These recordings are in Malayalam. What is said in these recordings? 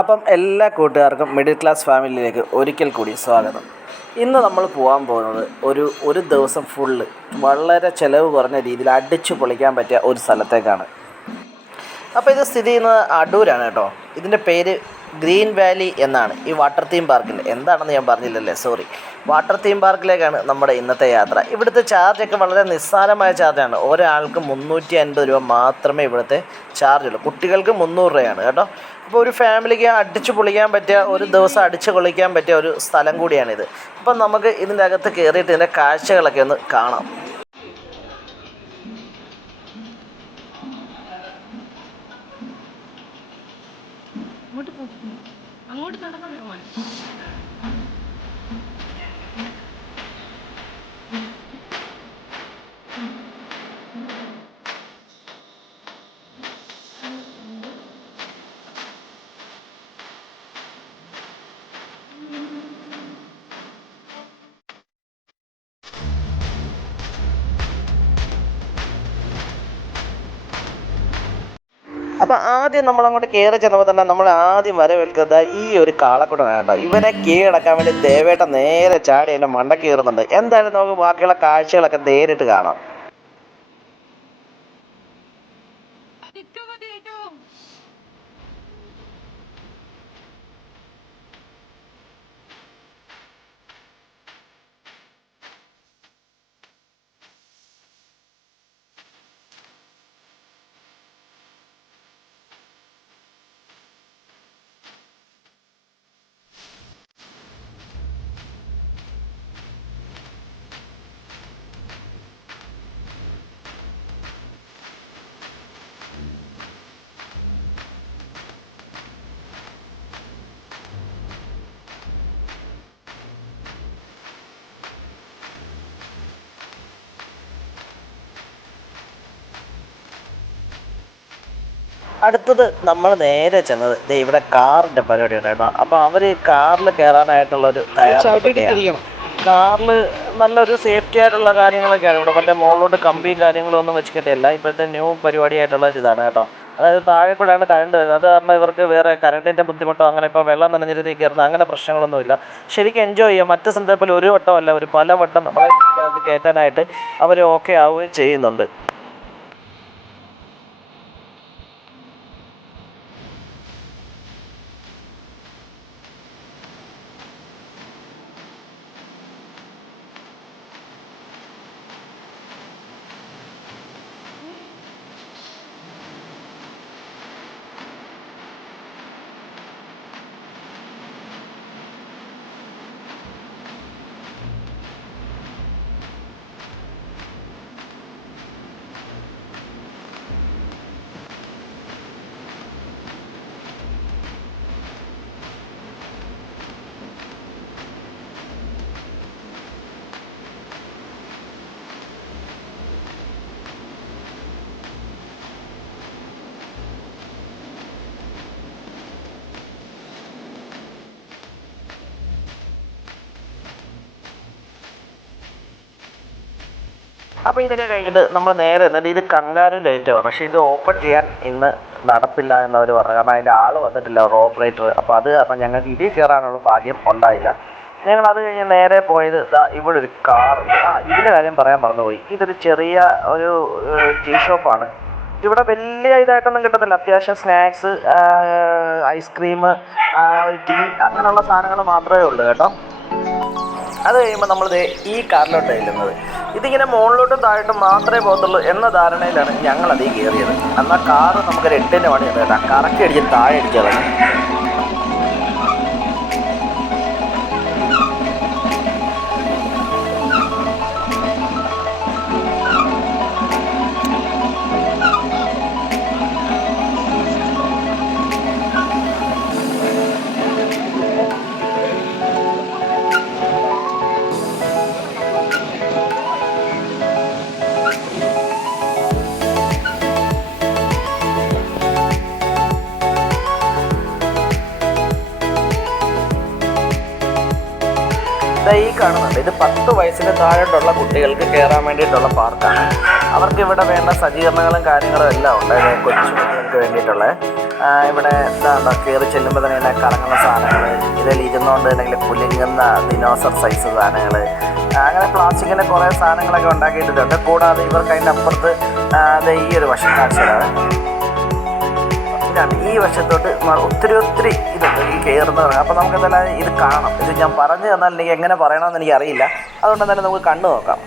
അപ്പം എല്ലാ കൂട്ടുകാർക്കും മിഡിൽ ക്ലാസ് ഫാമിലിയിലേക്ക് ഒരിക്കൽ കൂടി സ്വാഗതം. ഇന്ന് നമ്മൾ പോകാൻ പോകുന്നത് ഒരു ദിവസം ഫുള്ള് വളരെ ചിലവ് കുറഞ്ഞ രീതിയിൽ അടിച്ചു പൊളിക്കാൻ പറ്റിയ ഒരു സ്ഥലത്തേക്കാണ്. അപ്പോൾ ഇത് സ്ഥിതി ചെയ്യുന്നത് അടൂരാണ് കേട്ടോ. ഇതിൻ്റെ പേര് ഗ്രീൻ വാലി എന്നാണ്. ഈ വാട്ടർ തീം പാർക്കിൻ്റെ എന്താണെന്ന് ഞാൻ പറഞ്ഞില്ലല്ലേ, സോറി. വാട്ടർ തീം പാർക്കിലേക്കാണ് നമ്മുടെ ഇന്നത്തെ യാത്ര. ഇവിടുത്തെ ചാർജൊക്കെ വളരെ നിസ്സാരമായ ചാർജാണ്. ഒരാൾക്ക് 350 രൂപ മാത്രമേ ഇവിടുത്തെ ചാർജുള്ളൂ. കുട്ടികൾക്ക് 300 രൂപയാണ് കേട്ടോ. അപ്പോൾ ഒരു ഫാമിലിക്ക് അടിച്ചു പൊളിക്കാൻ പറ്റിയ, ഒരു ദിവസം അടിച്ചു പൊളിക്കാൻ പറ്റിയ ഒരു സ്ഥലം കൂടിയാണിത്. അപ്പം നമുക്ക് ഇതിൻ്റെ അകത്ത് കയറിയിട്ട് ഇതിൻ്റെ കാഴ്ചകളൊക്കെ ഒന്ന് കാണാം. അങ്ങോട്ട് നടക്കാൻ അപ്പോൾ ആദ്യം നമ്മളങ്ങോട്ട് കയറി ചെന്നപ്പോൾ തന്നെ നമ്മൾ ആദ്യം വരവേൽക്കുന്നത് ഈ ഒരു കാളക്കുട്ടനാണ് കേട്ടോ. ഇവനെ കീഴടക്കാൻ വേണ്ടി ദേവേട്ട നേരെ ചാടി എൻ്റെ മണ്ട കയറുന്നുണ്ട്. എന്തായാലും നമുക്ക് ബാക്കിയുള്ള കാഴ്ചകളൊക്കെ നേരിട്ട് കാണാം. അടുത്തത് നമ്മൾ നേരെ ചെന്നത് ഇവിടെ കാറിൻ്റെ പരിപാടി ഉണ്ടായിരുന്നു. അപ്പോൾ അവർ കാറിൽ കയറാനായിട്ടുള്ളൊരു കാറിൽ നല്ലൊരു സേഫ്റ്റി ആയിട്ടുള്ള കാര്യങ്ങളൊക്കെയാണ് ഇവിടെ. മറ്റേ മുകളിലോട്ട് കമ്പിയും കാര്യങ്ങളും ഒന്നും വെച്ചിട്ടില്ല. ഇപ്പോഴത്തെ ന്യൂ പരിപാടിയായിട്ടുള്ള ഇതാണ് കേട്ടോ. അതായത് താഴെ കൂടെയാണ് കറണ്ട് വരുന്നത്. അത് കാരണം ഇവർക്ക് വേറെ കറണ്ടിൻ്റെ ബുദ്ധിമുട്ടോ അങ്ങനെ ഇപ്പോൾ വെള്ളം നനഞ്ഞിരുത്തി കയറുന്ന അങ്ങനെ പ്രശ്നങ്ങളൊന്നുമില്ല. ശരിക്കും എൻജോയ് ചെയ്യാം. മറ്റ് സന്ദർഭത്തിൽ ഒരു വട്ടമല്ല, ഒരു പല വട്ടം നമ്മളെ കയറ്റാനായിട്ട് അവർ ഓക്കെ ആവുകയും ചെയ്യുന്നുണ്ട്. അപ്പോൾ ഇതൊക്കെ കഴിഞ്ഞിട്ട് നമ്മൾ നേരെ എന്നിട്ട് ഇത് കങ്കാരു ലേറ്റാണ്. പക്ഷേ ഇത് ഓപ്പൺ ചെയ്യാൻ ഇന്ന് നടപ്പില്ല എന്നവർ പറഞ്ഞു. കാരണം അതിൻ്റെ ആൾ വന്നിട്ടില്ല, ഓപ്പറേറ്റർ. അപ്പോൾ അത് കാരണം ഞങ്ങൾക്ക് ഇതിൽ കയറാനുള്ള ഭാഗ്യം ഉണ്ടായില്ല. ഞങ്ങൾ അത് കഴിഞ്ഞ് നേരെ പോയത് ഇവിടെ ഒരു കാർ. ഇതിൻ്റെ കാര്യം പറയാൻ മറന്നുപോയി. ഇതൊരു ചെറിയ ഒരു ടീ ഷോപ്പാണ്. ഇവിടെ വലിയ ഇതായിട്ടൊന്നും കിട്ടത്തില്ല. അത്യാവശ്യം സ്നാക്സ്, ഐസ്ക്രീം, ടീ അങ്ങനെയുള്ള സാധനങ്ങൾ മാത്രമേ ഉള്ളൂ കേട്ടോ. അത് കഴിയുമ്പോൾ നമ്മൾ ഈ കാറിലോട്ട് ചെല്ലുന്നത്. ഇതിങ്ങനെ മുകളിലോട്ടും താഴോട്ടും മാത്രമേ പോകത്തുള്ളൂ എന്ന ധാരണയിലാണ് ഞങ്ങൾ അതിൽ കയറിയത്. എന്നാൽ കാറ് നമുക്കൊരു 8-ൻ്റെ പണിയുണ്ട് കേട്ടോ. കറക്കി അടിച്ച് താഴെ അടിച്ച് കളഞ്ഞു. ഈ കാണുന്നുണ്ട്, ഇത് 10 വയസ്സിന് താഴോട്ടുള്ള കുട്ടികൾക്ക് കയറാൻ വേണ്ടിയിട്ടുള്ള പാർക്കാണ്. അവർക്ക് ഇവിടെ വേണ്ട സജ്ജീകരണങ്ങളും കാര്യങ്ങളും എല്ലാം ഉണ്ട്. കൊച്ചു കുട്ടികൾക്ക് വേണ്ടിയിട്ടുള്ള ഇവിടെ എന്താ കയറി ചെല്ലുമ്പോൾ തന്നെ ഇങ്ങനെ കറങ്ങുന്ന സാധനങ്ങൾ, ഇതിൽ ഇരുന്നുകൊണ്ട് തന്നെ കുലുങ്ങുന്ന ദിനോസർ സൈസ് സാധനങ്ങൾ, അങ്ങനെ പ്ലാസ്റ്റിക്കിൻ്റെ കുറേ സാധനങ്ങളൊക്കെ ഉണ്ടാക്കിയിട്ടുണ്ട്. കൂടാതെ ഇവർക്ക് അതിൻ്റെ അപ്പുറത്ത് ഈ ഒരു വശം കാഴ്ചയാണ്. ഈ വശത്തോട്ട് ഒത്തിരി ഇതുണ്ട് ഈ കയറുന്നത്. അപ്പോൾ നമുക്ക് എന്തായാലും ഇത് കാണാം. ഇത് ഞാൻ പറഞ്ഞു തന്നാൽ എനിക്ക് എങ്ങനെ പറയണമെന്ന് എനിക്ക് അറിയില്ല. അതുകൊണ്ട് തന്നെ നമുക്ക് കണ്ടു നോക്കാം.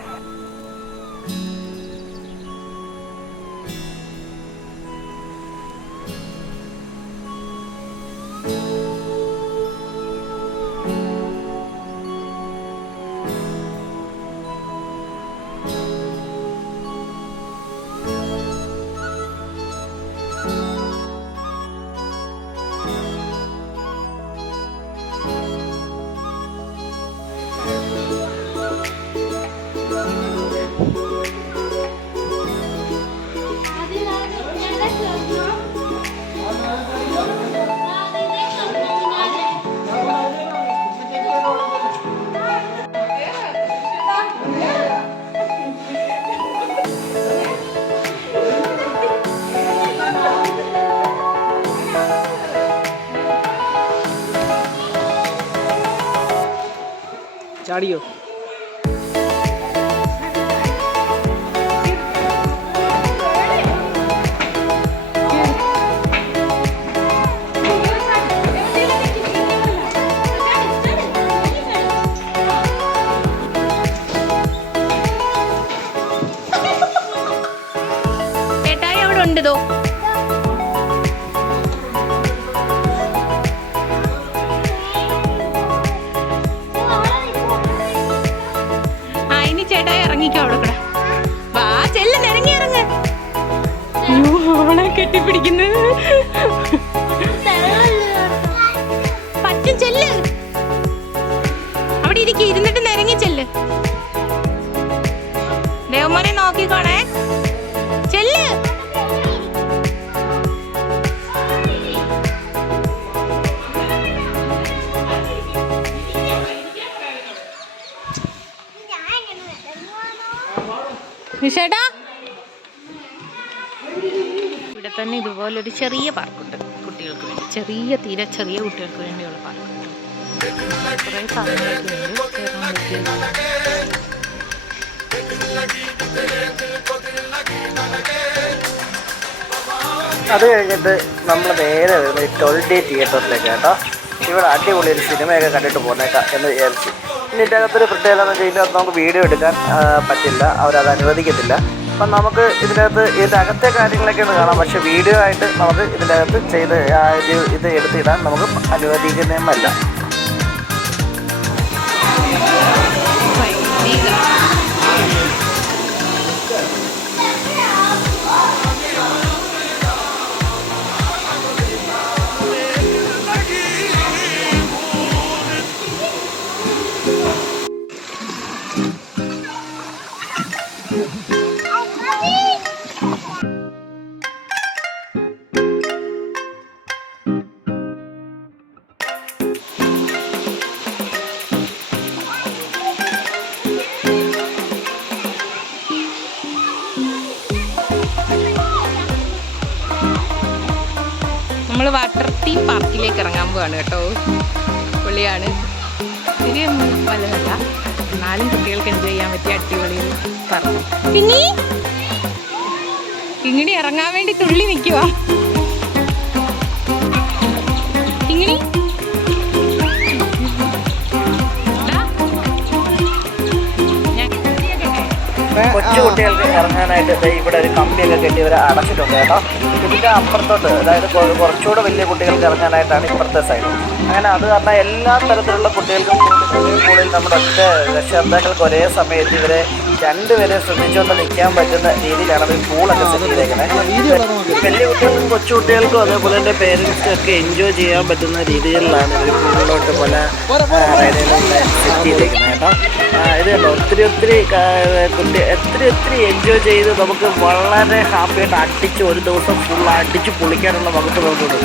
ചാടിയോ? ചേട്ടായി അവിടെ ഉണ്ടോ? ചേട്ടായി ഇറങ്ങിക്കോ അവിടെ കൂടെ. വാ ചെല്ല്, നിരങ്ങി ഇറങ്ങ്. ഓളെ കെട്ടിപ്പിടിക്കുന്നത് പറ്റും. ചെല്ല്, അവിടെ ഇരിക്കും, ഇരുന്നിട്ട് നിരങ്ങി ചെല്ല്. ദേവമോനെ നോക്കിക്കോണേ, ചെല്ല്. ചേട്ടാ ഇവിടെ തന്നെ ഇതുപോലൊരു ചെറിയ പാർക്കുണ്ട് കുട്ടികൾക്ക് വേണ്ടി. തീരെ ചെറിയ കുട്ടികൾക്ക് വേണ്ടിയുള്ള പാർക്കുണ്ട്. കുറേ സാധനങ്ങളൊക്കെ ഉണ്ട് കയറാൻ പറ്റിയത്. അത് കഴിഞ്ഞിട്ട് നമ്മൾ നേരെ വരുന്നത് ഈ 12D തിയേറ്ററിലേക്ക് കേട്ടോ. ഇവിടെ അടിപൊളി ഒരു സിനിമയൊക്കെ കണ്ടിട്ട് പോന്നേക്കാം എന്ന് വിചാരിച്ചു. ഇതിൻ്റെ അകത്തൊരു പ്രത്യേകത എന്ന് വെച്ച് കഴിഞ്ഞാൽ നമുക്ക് വീഡിയോ എടുക്കാൻ പറ്റില്ല, അവരത് അനുവദിക്കത്തില്ല. അപ്പം നമുക്ക് ഇതിൻ്റെ അകത്തെ കാര്യങ്ങളൊക്കെ ഒന്ന് കാണാം. പക്ഷേ വീഡിയോ ആയിട്ട് നമുക്ക് ഇതിൻ്റെ അകത്ത് ഇത് എടുത്തിടാൻ നമുക്ക് അനുവദിക്കുന്നതുമല്ല. നമ്മൾ വാട്ടർ തീം പാർക്കിലേക്ക് ഇറങ്ങാൻ പോവാണ് കേട്ടോ. പൊളിയാണ്. ഇത്തിരി വലുതല്ല, എന്നാലും കുട്ടികൾക്ക് എൻജോയ് ചെയ്യാൻ പറ്റിയ അടിപൊളി പറഞ്ഞു. കിങ്ങിണി ഇറങ്ങാൻ വേണ്ടി തുള്ളി നിൽക്കുക. കിങ്ങിണി കൊച്ചു കുട്ടികൾക്ക് ഇറങ്ങാനായിട്ട് ഇവിടെ ഒരു കമ്പിയൊക്കെ കെട്ടി ഇവർ അടച്ചിട്ടുണ്ട് കേട്ടോ. ഇതിൻ്റെ അപ്പുറത്തോട്ട്, അതായത് കുറച്ചുകൂടെ വലിയ കുട്ടികൾക്ക് ഇറങ്ങാനായിട്ടാണ് ഇപ്പുറത്തെ സൈഡ്. അങ്ങനെ അത് കാരണം എല്ലാ തരത്തിലുള്ള കുട്ടികൾക്കും സ്വിമ്മിംഗ് നമ്മുടെ ഒറ്റ രക്ഷകർത്താക്കൾക്ക് ഒരേ സമയത്ത് ഇവരെ രണ്ടുപേരെ ശ്രദ്ധിച്ചുകൊണ്ട് നിൽക്കാൻ പറ്റുന്ന രീതിയിലാണ് ഈ പൂളൊക്കെ സെറ്റ് ചെയ്തേക്കുന്നത്. വലിയ കുട്ടികൾക്കും കൊച്ചു കുട്ടികൾക്കും അതേപോലെ തന്നെ പേരൻസിനും ഒക്കെ എൻജോയ് ചെയ്യാൻ പറ്റുന്ന രീതിയിലാണ് ഇവർ പൂളിലോട്ട് പല റൈഡുകളിലൂടെ സെറ്റ് ചെയ്തേക്കുന്നത് കേട്ടോ. ഇത് കണ്ടോ, ഒത്തിരി എൻജോയ് ചെയ്ത് നമുക്ക് വളരെ ഹാപ്പിയായിട്ട് അടിച്ച് ഒരു ദിവസം ഫുൾ അടിച്ച് പൊളിക്കാനുള്ള വകുപ്പ് നമുക്കുണ്ട്.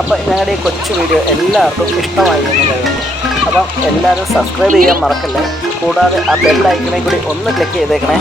അപ്പോൾ ഞങ്ങളുടെ ഈ കൊച്ചു വീഡിയോ എല്ലാവർക്കും ഇഷ്ടമായി എന്ന് കരുതുന്നു. അപ്പം എല്ലാവരും സബ്സ്ക്രൈബ് ചെയ്യാൻ മറക്കല്ലേ. കൂടാതെ ആ ബെൽ ഐക്കണേ കൂടി ഒന്ന് ക്ലിക്ക് ചെയ്തേക്കണേ.